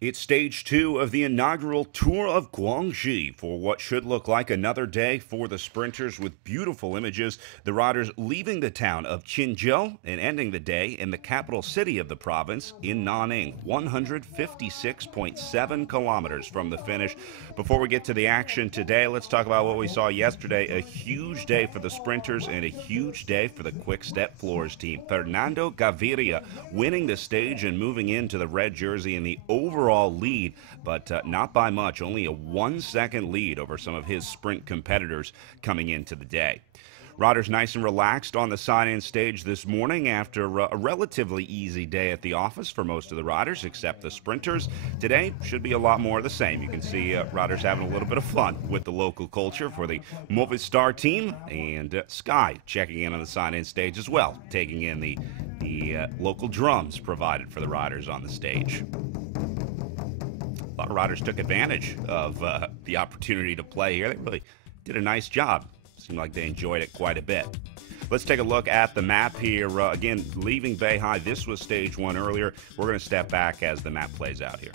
It's stage two of the inaugural Tour of Guangxi for what should look like another day for the sprinters with beautiful images. The riders leaving the town of Qinzhou and ending the day in the capital city of the province in Nanning, 156.7 kilometers from the finish. Before we get to the action today, let's talk about what we saw yesterday. A huge day for the sprinters and a huge day for the Quick Step Floors team. Fernando Gaviria winning the stage and moving into the red jersey in the overall lead, but not by much, only a 1 second lead over some of his sprint competitors coming into the day. Riders nice and relaxed on the sign-in stage this morning after a relatively easy day at the office for most of the riders, except the sprinters. Today should be a lot more of the same. You can see riders having a little bit of fun with the local culture for the Movistar team, and Sky checking in on the sign-in stage as well, taking in the local drums provided for the riders on the stage. A lot of riders took advantage of the opportunity to play here. They really did a nice job. Seemed like they enjoyed it quite a bit. Let's take a look at the map here. Again, leaving Beihai, this was stage one earlier. We're going to step back as the map plays out here.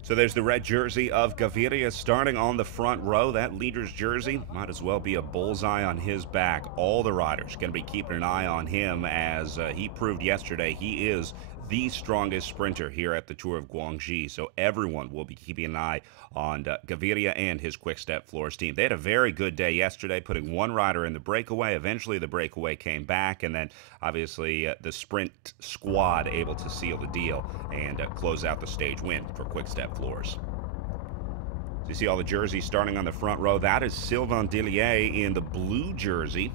So there's the red jersey of Gaviria starting on the front row. That leader's jersey might as well be a bullseye on his back. All the riders going to be keeping an eye on him, as he proved yesterday he is the strongest sprinter here at the Tour of Guangxi. So everyone will be keeping an eye on Gaviria and his Quick Step Floors team. They had a very good day yesterday, putting one rider in the breakaway. Eventually the breakaway came back, and then obviously the sprint squad able to seal the deal and close out the stage win for Quick Step Floors. So you see all the jerseys starting on the front row. That is Sylvain Dillier in the blue jersey,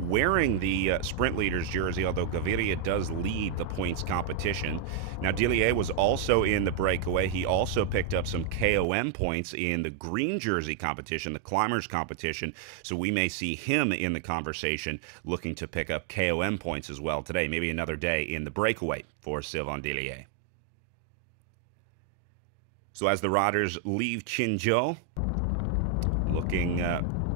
wearing the sprint leader's jersey, although Gaviria does lead the points competition. Now, Dillier was also in the breakaway. He also picked up some KOM points in the green jersey competition, the climbers competition, so we may see him in the conversation looking to pick up KOM points as well today. Maybe another day in the breakaway for Sylvain Dillier. So as the riders leave Qinzhou, looking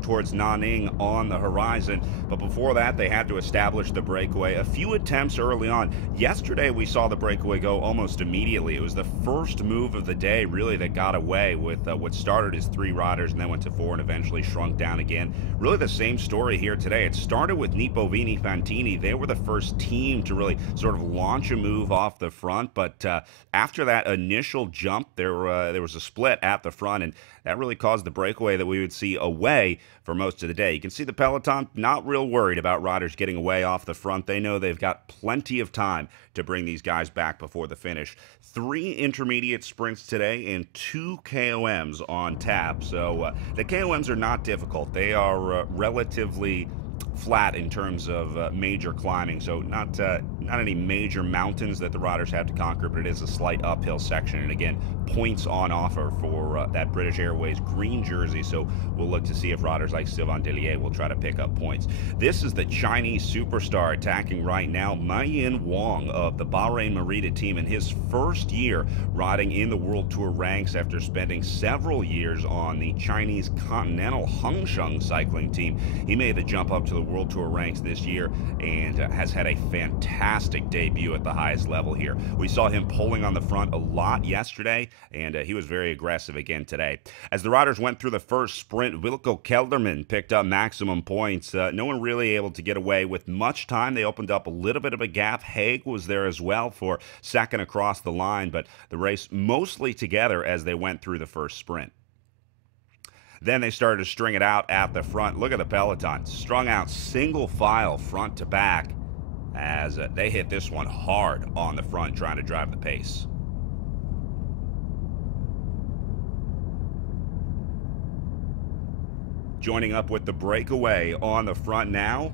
towards Nanning on the horizon. But before that, they had to establish the breakaway. A few attempts early on. Yesterday, we saw the breakaway go almost immediately. It was the first move of the day, really, that got away with what started as 3 riders and then went to 4 and eventually shrunk down again. Really the same story here today. It started with Nippo Vini Fantini. They were the first team to really sort of launch a move off the front, but after that initial jump, there was a split at the front, and that really caused the breakaway that we would see away for most of the day. You can see the peloton not real worried about riders getting away off the front. They know they've got plenty of time to bring these guys back before the finish. 3 intermediate sprints today and 2 KOMs on tap. So the KOMs are not difficult. They are relatively flat in terms of major climbing, so not not any major mountains that the riders have to conquer, but it is a slight uphill section. And again, points on offer for that British Airways green jersey. So we'll look to see if riders like Sylvain Dillier will try to pick up points. This is the Chinese superstar attacking right now, Mayin Wang of the Bahrain Merida team, in his first year riding in the World Tour ranks after spending several years on the Chinese Continental Hengsheng cycling team. He made the jump up to the World Tour ranks this year and has had a fantastic debut at the highest level here. We saw him pulling on the front a lot yesterday, and he was very aggressive again today. As the riders went through the first sprint, Wilco Kelderman picked up maximum points. No one really able to get away with much time. They opened up a little bit of a gap. Haig was there as well for second across the line, but the race mostly together as they went through the first sprint. Then they started to string it out at the front. Look at the peloton, strung out single file front to back as they hit this one hard on the front, trying to drive the pace. Joining up with the breakaway on the front now,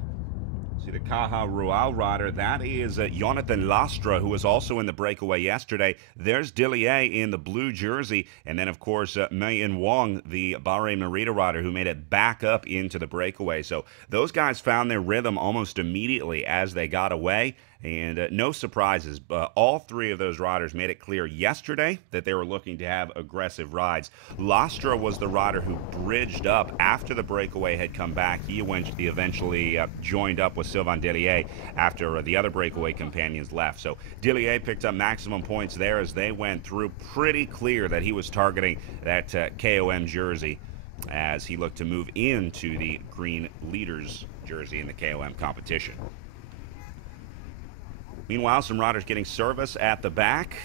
see the Caja Rural rider. That is Jonathan Lastra, who was also in the breakaway yesterday. There's Dillier in the blue jersey. And then, of course, Mayin Wang, the Bahrain Merida rider, who made it back up into the breakaway. So those guys found their rhythm almost immediately as they got away. And no surprises, but all three of those riders made it clear yesterday that they were looking to have aggressive rides. Lastra was the rider who bridged up after the breakaway had come back. He eventually joined up with Sylvain Dillier after the other breakaway companions left. So Dillier picked up maximum points there as they went through. Pretty clear that he was targeting that KOM jersey as he looked to move into the green leaders jersey in the KOM competition. Meanwhile, some riders getting service at the back.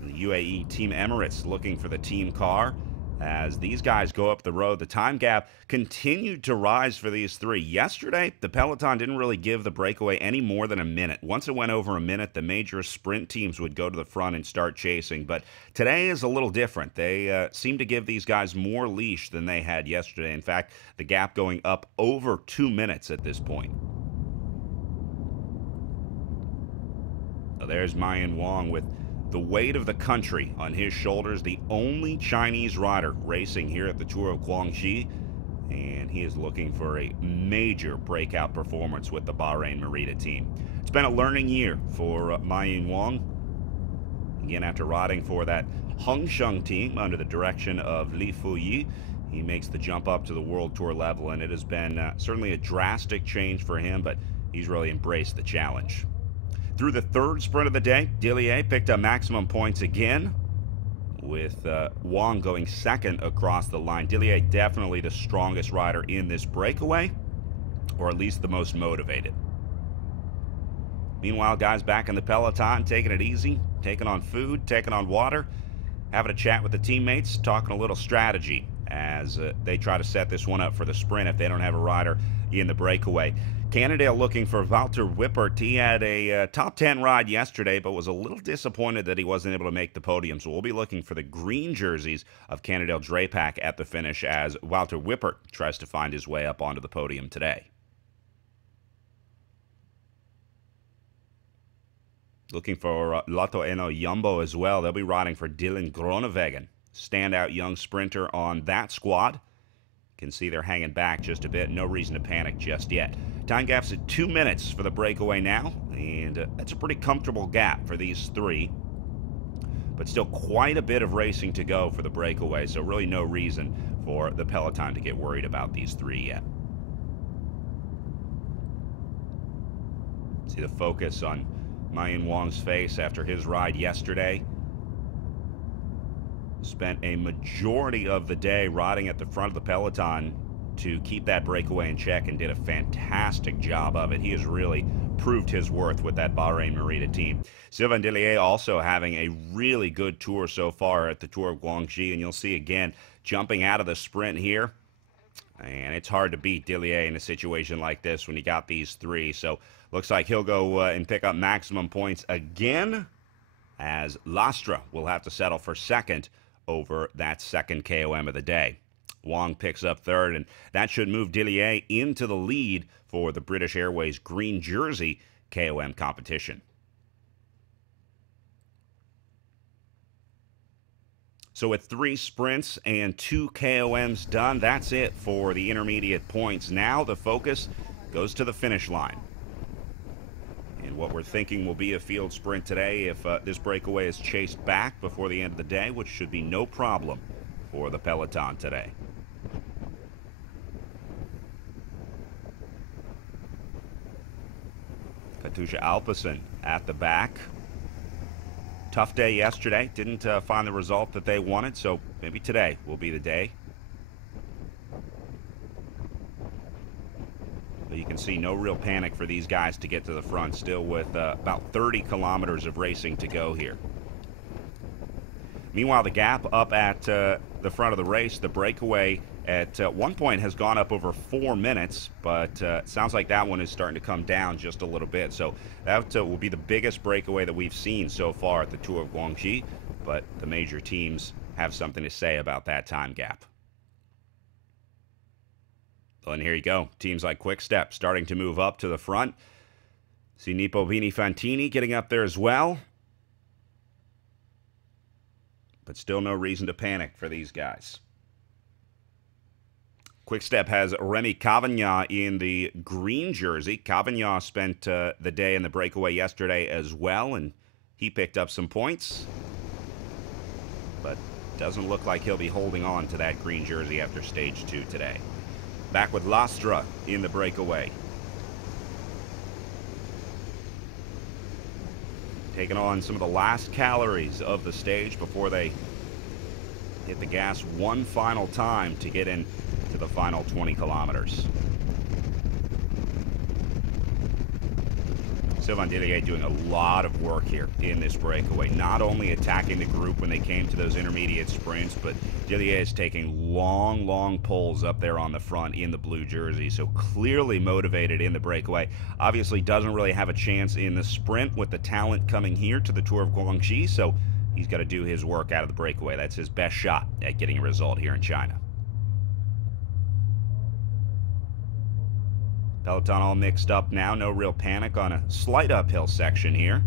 The UAE Team Emirates looking for the team car. As these guys go up the road, the time gap continued to rise for these three. Yesterday, the peloton didn't really give the breakaway any more than a minute. Once it went over a minute, the major sprint teams would go to the front and start chasing. But today is a little different. They seem to give these guys more leash than they had yesterday. In fact, the gap going up over 2 minutes at this point. So there's Mayin Wang with the weight of the country on his shoulders, the only Chinese rider racing here at the Tour of Guangxi, and he is looking for a major breakout performance with the Bahrain Merida team. It's been a learning year for Mayin Wang. Again, after riding for that Hengsheng team under the direction of Li Fuyi, he makes the jump up to the World Tour level, and it has been certainly a drastic change for him, but he's really embraced the challenge. Through the third sprint of the day, Dillier picked up maximum points again, with Wang going second across the line. Dillier definitely the strongest rider in this breakaway, or at least the most motivated. Meanwhile, guys back in the peloton, taking it easy, taking on food, taking on water, having a chat with the teammates, talking a little strategy as they try to set this one up for the sprint if they don't have a rider in the breakaway. Cannondale looking for Walter Wippert. He had a top 10 ride yesterday, but was a little disappointed that he wasn't able to make the podium. So we'll be looking for the green jerseys of Cannondale Drapac at the finish as Walter Wippert tries to find his way up onto the podium today. Looking for Lotto Eno Jumbo as well. They'll be riding for Dylan Groenewegen, standout young sprinter on that squad. Can see they're hanging back just a bit. No reason to panic just yet. Time gap's at 2 minutes for the breakaway now, and that's a pretty comfortable gap for these three. But still quite a bit of racing to go for the breakaway, so really no reason for the peloton to get worried about these three yet. See the focus on Mayin Wang's face after his ride yesterday. Spent a majority of the day riding at the front of the peloton to keep that breakaway in check and did a fantastic job of it. He has really proved his worth with that Bahrain Merida team. Sylvain Dillier also having a really good tour so far at the Tour of Guangxi, and you'll see again jumping out of the sprint here. And it's hard to beat Dillier in a situation like this when you got these three. So looks like he'll go and pick up maximum points again, as Lastra will have to settle for second over that second KOM of the day. Wang picks up third, and that should move Dillier into the lead for the British Airways green jersey KOM competition. So with 3 sprints and 2 KOMs done, that's it for the intermediate points. Now the focus goes to the finish line. And what we're thinking will be a field sprint today if this breakaway is chased back before the end of the day, which should be no problem for the peloton today. Katusha Alpecin at the back. Tough day yesterday. Didn't find the result that they wanted, so maybe today will be the day. But you can see no real panic for these guys to get to the front, still with about 30 kilometers of racing to go here. Meanwhile, the gap up at the front of the race, the breakaway at one point has gone up over 4 minutes, but it sounds like that one is starting to come down just a little bit. So that will be the biggest breakaway that we've seen so far at the Tour of Guangxi, but the major teams have something to say about that time gap. And here you go. Teams like Quick-Step starting to move up to the front. See Nippo Fantini getting up there as well. But still no reason to panic for these guys. Quick-Step has Remy Cavagna in the green jersey. Cavagna spent the day in the breakaway yesterday as well, and he picked up some points. But doesn't look like he'll be holding on to that green jersey after stage 2 today. Back with Lastra in the breakaway. Taking on some of the last calories of the stage before they hit the gas one final time to get in to the final 20 kilometers. Sylvain Dillier doing a lot of work here in this breakaway, not only attacking the group when they came to those intermediate sprints, but Dillier is taking long pulls up there on the front in the blue jersey, so clearly motivated in the breakaway. Obviously doesn't really have a chance in the sprint with the talent coming here to the Tour of Guangxi, so he's got to do his work out of the breakaway. That's his best shot at getting a result here in China. Peloton all mixed up now. No real panic on a slight uphill section here.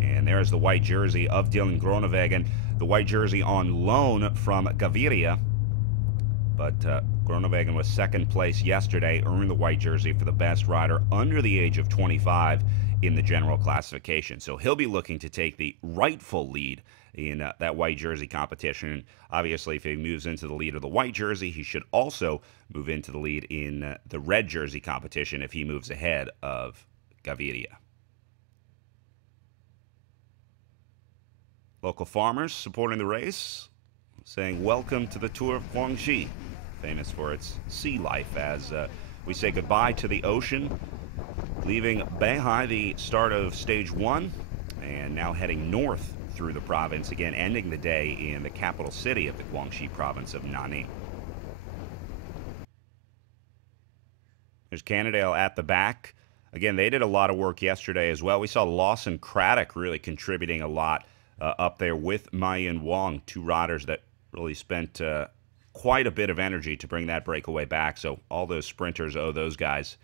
And there's the white jersey of Dylan Groenewegen. The white jersey on loan from Gaviria. But Groenewegen was second place yesterday, earned the white jersey for the best rider under the age of 25 in the general classification. So he'll be looking to take the rightful lead in that white jersey competition. Obviously, if he moves into the lead of the white jersey, he should also move into the lead in the red jersey competition if he moves ahead of Gaviria. Local farmers supporting the race, saying welcome to the Tour of Guangxi, famous for its sea life, as we say goodbye to the ocean, leaving Beihai the start of stage 1, and now heading north through the province, again ending the day in the capital city of the Guangxi province of Nanning. There's Cannondale at the back. Again, they did a lot of work yesterday as well. We saw Lawson Craddock really contributing a lot up there with Mayan Wong, 2 riders that really spent quite a bit of energy to bring that breakaway back. So all those sprinters owe those guys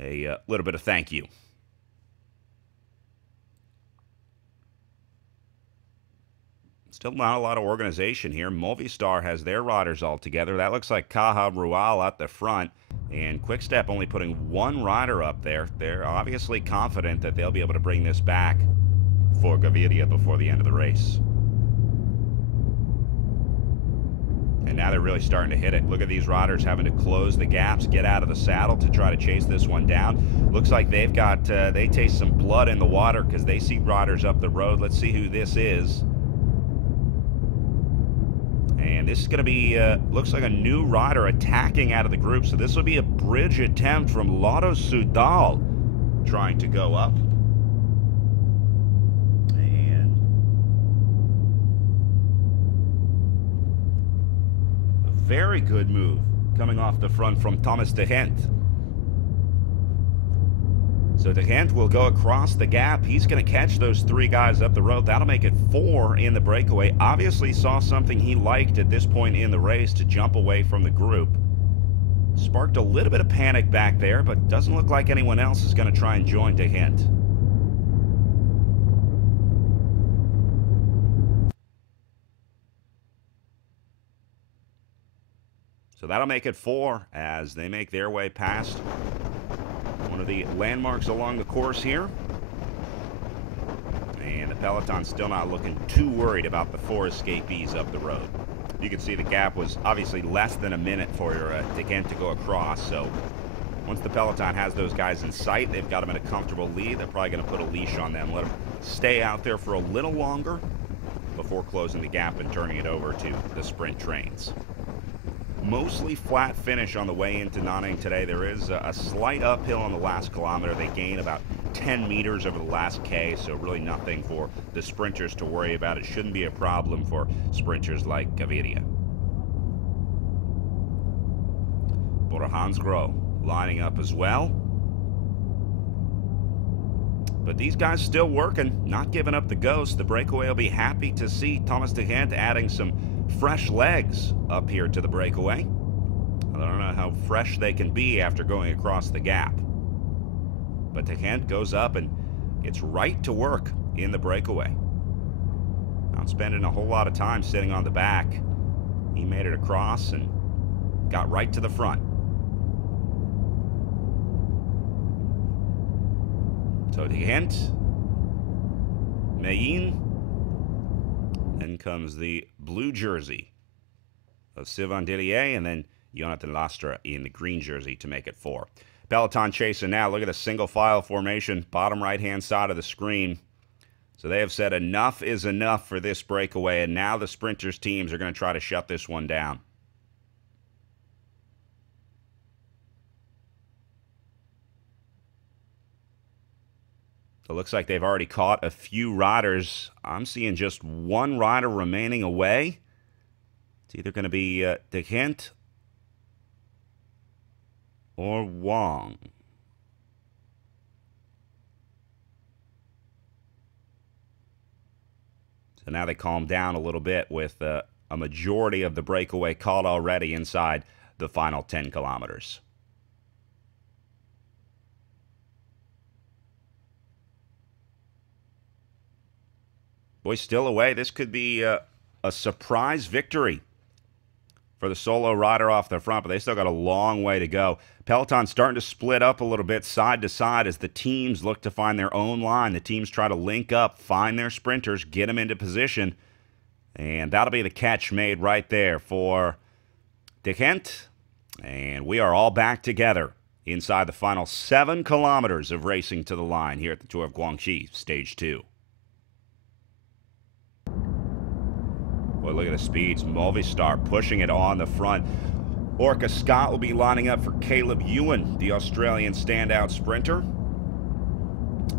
a little bit of thank you. Still not a lot of organization here. Movistar has their riders all together. That looks like Caja Rural at the front. And Quick-Step only putting 1 rider up there. They're obviously confident that they'll be able to bring this back for Gaviria before the end of the race. And now they're really starting to hit it. Look at these riders having to close the gaps, get out of the saddle to try to chase this one down. Looks like they've got, they taste some blood in the water because they see riders up the road. Let's see who this is. And this is going to be, looks like a new rider attacking out of the group. So this will be a bridge attempt from Lotto Sudal trying to go up. And a very good move coming off the front from Thomas de Gent. So de Gent will go across the gap. He's going to catch those 3 guys up the road. That'll make it 4 in the breakaway. Obviously saw something he liked at this point in the race to jump away from the group. Sparked a little bit of panic back there, but doesn't look like anyone else is going to try and join De Hint. So that'll make it 4 as they make their way past one of the landmarks along the course here. And the peloton's still not looking too worried about the 4 escapees up the road. You can see the gap was obviously less than a minute for De Hint to go across. So once the peloton has those guys in sight, they've got them in a comfortable lead. They're probably going to put a leash on them, let them stay out there for a little longer before closing the gap and turning it over to the sprint trains. Mostly flat finish on the way into Nanning today. There is a slight uphill on the last kilometer. They gain about 10 meters over the last K, so really nothing for the sprinters to worry about. It shouldn't be a problem for sprinters like Gaviria. Hansgrohe lining up as well. But these guys still working, not giving up the ghost. The breakaway will be happy to see Thomas De Hint adding some fresh legs up here to the breakaway. I don't know how fresh they can be after going across the gap. But De Hint goes up and gets right to work in the breakaway. Not spending a whole lot of time sitting on the back. He made it across and got right to the front. So De Hint, Meillen, then comes the blue jersey of Sylvain Dillier, and then Jonathan Lastra in the green jersey to make it 4. Peloton chasing now. Look at the single file formation, bottom right-hand side of the screen. So they have said enough is enough for this breakaway, and now the sprinters' teams are going to try to shut this one down. It looks like they've already caught a few riders. I'm seeing just one rider remaining away. It's either going to be De Hint or Wang. So now they calm down a little bit with a majority of the breakaway caught already inside the final 10 kilometers. Boy, still away. This could be a surprise victory for the solo rider off the front, but they still got a long way to go. Peloton's starting to split up a little bit side to side as the teams look to find their own line. The teams try to link up, find their sprinters, get them into position, and that'll be the catch made right there for De Hint. And we are all back together inside the final 7 kilometers of racing to the line here at the Tour of Guangxi, Stage 2. Boy, look at the speeds. Movistar pushing it on the front. Orca Scott will be lining up for Caleb Ewan, the Australian standout sprinter.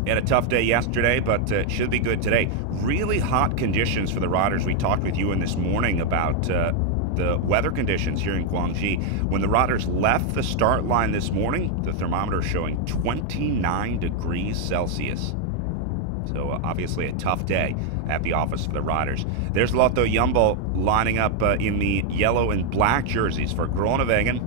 He had a tough day yesterday, but should be good today. Really hot conditions for the riders. We talked with Ewan this morning about the weather conditions here in Guangxi. When the riders left the start line this morning, the thermometer showing 29 degrees Celsius. So obviously a tough day at the office for the riders. There's Lotto Jumbo lining up in the yellow and black jerseys for Groenewegen.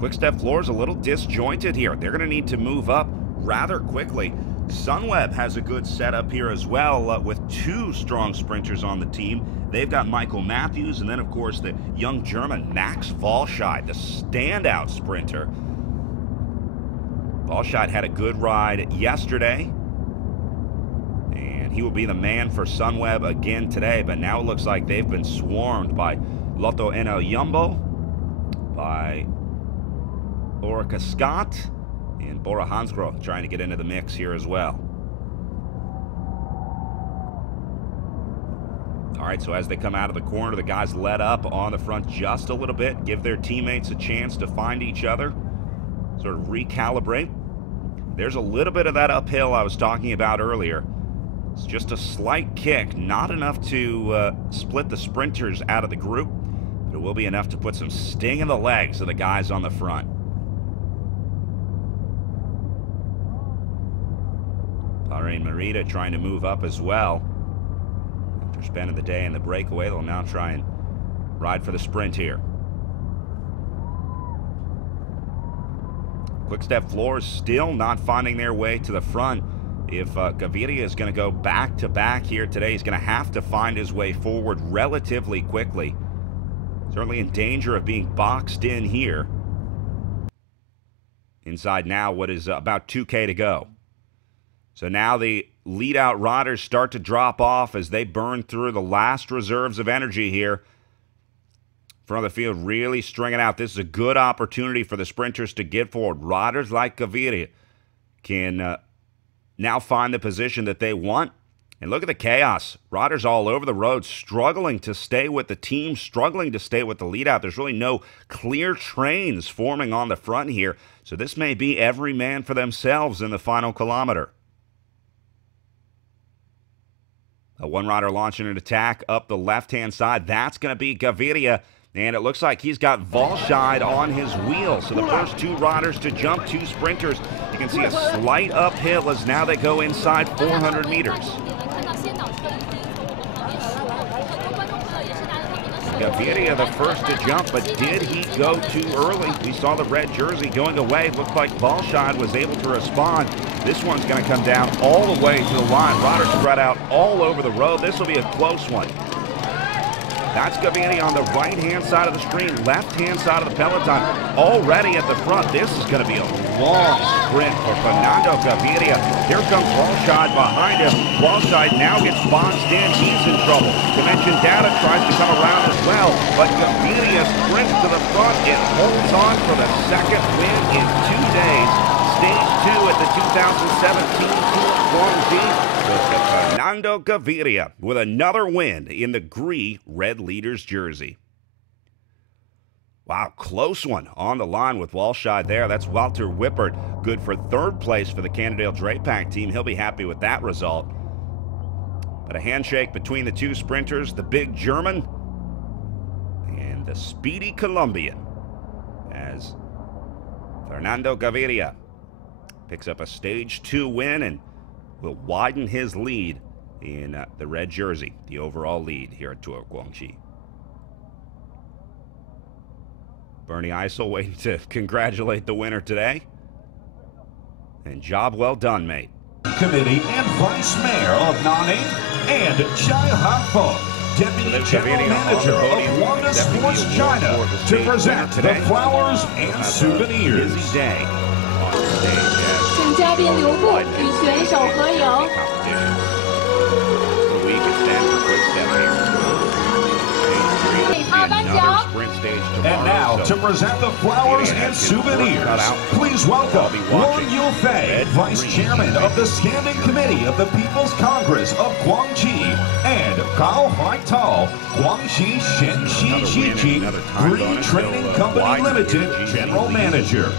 Quick-Step Floors a little disjointed here. They're going to need to move up rather quickly. Sunweb has a good setup here as well with 2 strong sprinters on the team. They've got Michael Matthews and then, of course, the young German Max Walscheid, the standout sprinter. Walscheid had a good ride yesterday, and he will be the man for Sunweb again today, but now it looks like they've been swarmed by Lotto NL Jumbo, by Orca Scott, and Bora Hansgrohe trying to get into the mix here as well. All right, so as they come out of the corner, the guys let up on the front just a little bit, give their teammates a chance to find each other, sort of recalibrate. There's a little bit of that uphill I was talking about earlier. It's just a slight kick, not enough to split the sprinters out of the group, but it will be enough to put some sting in the legs of the guys on the front. Bahrain Merida trying to move up as well. After spending the day in the breakaway, they'll now try and ride for the sprint here. Quick-step floors still not finding their way to the front. If Gaviria is going to go back-to-back here today, he's going to have to find his way forward relatively quickly. Certainly in danger of being boxed in here. Inside now what is about 2K to go. So now the lead-out riders start to drop off as they burn through the last reserves of energy here. Front of the field really stringing out. This is a good opportunity for the sprinters to get forward. Riders like Gaviria can now find the position that they want. And look at the chaos. Riders all over the road struggling to stay with the team, struggling to stay with the lead-out. There's really no clear trains forming on the front here. So this may be every man for themselves in the final kilometer. One rider launching an attack up the left-hand side. That's going to be Gaviria. And it looks like he's got Volscheid on his wheel. So the first two riders to jump, two sprinters. You can see a slight uphill as now they go inside 400 meters. Gaviria the first to jump, but did he go too early? We saw the red jersey going away. Looked like Volscheid was able to respond. This one's going to come down all the way to the line. Riders spread out all over the road. This will be a close one. That's Gaviria on the right-hand side of the screen, left-hand side of the peloton, already at the front. This is going to be a long sprint for Fernando Gaviria. Here comes Volscheid behind him. Volscheid now gets boxed in. He's in trouble. Dimension Data tries to come around as well, but Gaviria sprints to the front and holds on for the second win in 2 days. Stage 2 at the 2017 Tour of Guangxi. Fernando Gaviria with another win in the Gree Red Leaders jersey. Wow, close one on the line with Volscheid there. That's Walter Wippert, good for third place for the Cannondale Drapac team. He'll be happy with that result. But a handshake between the two sprinters, the big German and the speedy Colombian, as Fernando Gaviria picks up a Stage 2 win and will widen his lead in the red jersey, the overall lead here at Tour of Guangxi. Bernie Eisel waiting to congratulate the winner today. And job well done, mate. Committee and Vice Mayor of Nanning, and Chai Hanfeng, Deputy General Manager of Wanda Sports China, to present the flowers and souvenirs. Busy day on stage. 请嘉宾留步，与选手合影。 And now, to present the flowers and souvenirs, please welcome Wang Yufei, Vice Chairman of the Standing Committee of the People's Congress of Guangxi, and Gao Haitao, Guangxi Shenxi Xiji, Green Training Company Limited General Manager.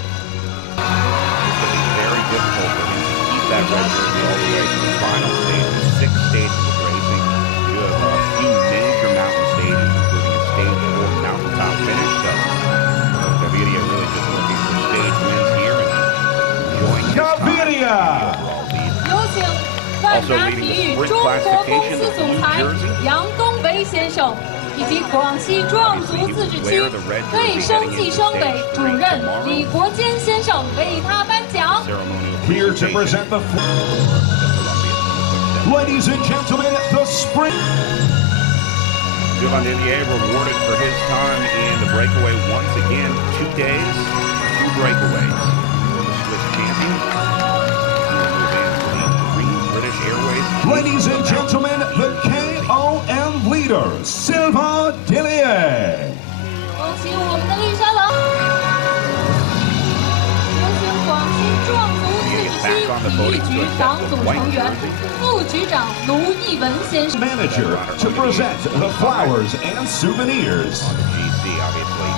Difficult for him to keep that red jersey all the way to the final stage. 6 stages of racing. You have a few major mountain stages, including a Stage 4 mountaintop finish. So Gaviria really just looking for stage wins here and enjoying his Gaviria! Also leading the sprint classification of New Jersey. 杨东北先生以及广西壮族自治区卫生计生委主任李国坚先生为他颁奖。 Here to present the ladies and gentlemen, the sprint. Sylvain Dillier rewarded for his time in the breakaway once again. 2 days, 2 breakaways. The Swiss champion. Green British Airways. Ladies and gentlemen, the KOM leader, Sylvain Dillier. 恭喜我们的丽莎郎。有请广西壮族自治区体育局党组成员、副局长卢义文先生。 Manager to present the flowers and souvenirs. On the GC, obviously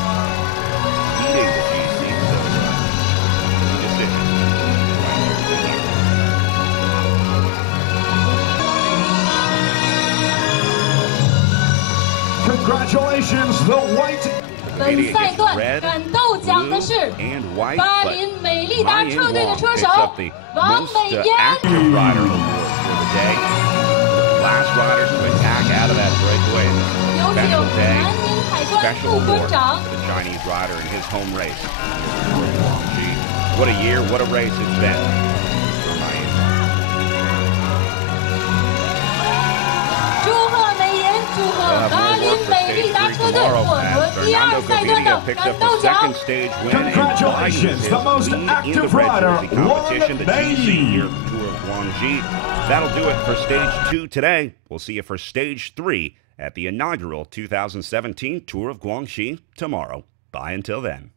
leading the GC, so easy decision. Congratulations, the white. 本赛段赶斗奖的是巴林美利达车队的车手王美妍。 Last riders to attack out of that breakaway. Special day, special award for the Chinese rider in his home race. Guangxi. What a year, what a race it's been for Miami. 祝贺美颜，祝贺巴林美丽达车队获得第2赛段的感动奖。 Congratulations, the most active rider, competition, the Nanning. GC here at the Tour of Guangxi. That'll do it for Stage 2 today. We'll see you for Stage 3 at the inaugural 2017 Tour of Guangxi tomorrow. Bye until then.